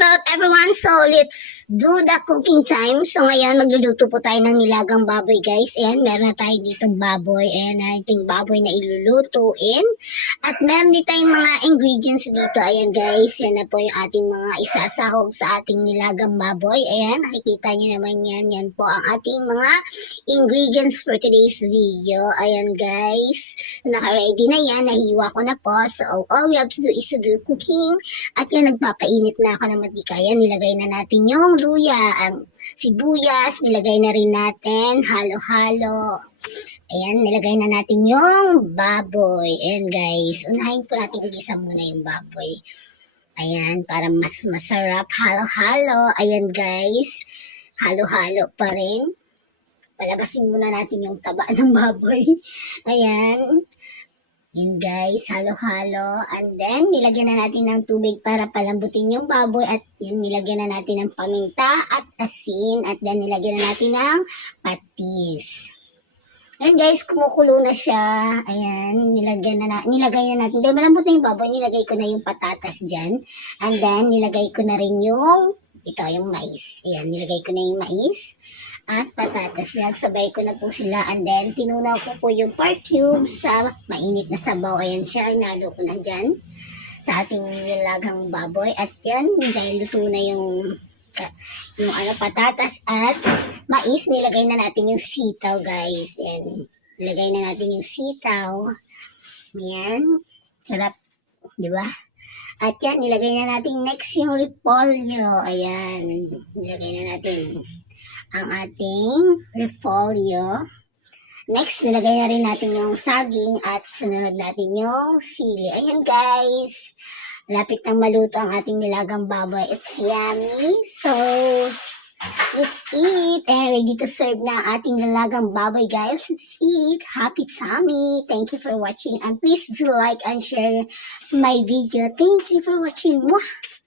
out everyone. So, let's do the cooking time. So, ngayon, magluluto po tayo ng nilagang baboy, guys. Ayan, meron na tayo ditong baboy. Ayan, ating baboy na ilulutuin. At meron din tayong mga ingredients dito. Ayan, guys. Yan na po yung ating mga isasahog sa ating nilagang baboy. Ayan, nakikita nyo naman yan. Yan po ang ating mga ingredients for today's video. Ayan, guys. Naka-ready na yan. Nahiwa ko na po. So, all we have to do is to do cooking. At yan, nagpapainit na ako ng mantika. Nilagay na natin yung luya, ang sibuyas, nilagay na rin natin, halo-halo. Ayan, nilagay na natin yung baboy. Ayan guys, unahin po natin igisa muna yung baboy. Ayan, para mas masarap, halo-halo. Ayan guys, halo-halo pa rin. Palabasin muna natin yung taba ng baboy. Ayan. Yun guys, halo-halo. And then, nilagyan na natin ng tubig para palambutin yung baboy. At yun, nilagyan na natin ng paminta at asin. At then, nilagyan na natin ng patis. Ayan guys, kumukulo na siya. Ayan, nilagay na natin. Then, malambot na yung baboy. Nilagay ko na yung patatas dyan. And then, nilagay ko na rin yung mais. Ayan, nilagay ko na yung mais at patatas. Pinagsabay ko na po sila. And then, tinunaw ko po yung pork cubes sa mainit na sabaw. Ayan siya, inalo ko na dyan sa ating nilagang baboy. At yan, dahil luto na yung patatas at mais, nilagay na natin yung sitaw, guys. Ayan, nilagay na natin yung sitaw. Ayan, sarap, di ba? At yan, nilagay na natin next yung repolyo. Ayan, nilagay na natin ang ating repolyo. Next, nilagay na rin natin yung saging at sunod natin yung sili. Ayan guys, lapit nang maluto ang ating nilagang baboy. It's yummy. So, let's eat. And ready to serve na ang ating nilagang baboy, guys. Let's eat. Happy tummy. Thank you for watching. And please do like and share my video. Thank you for watching. Mwah!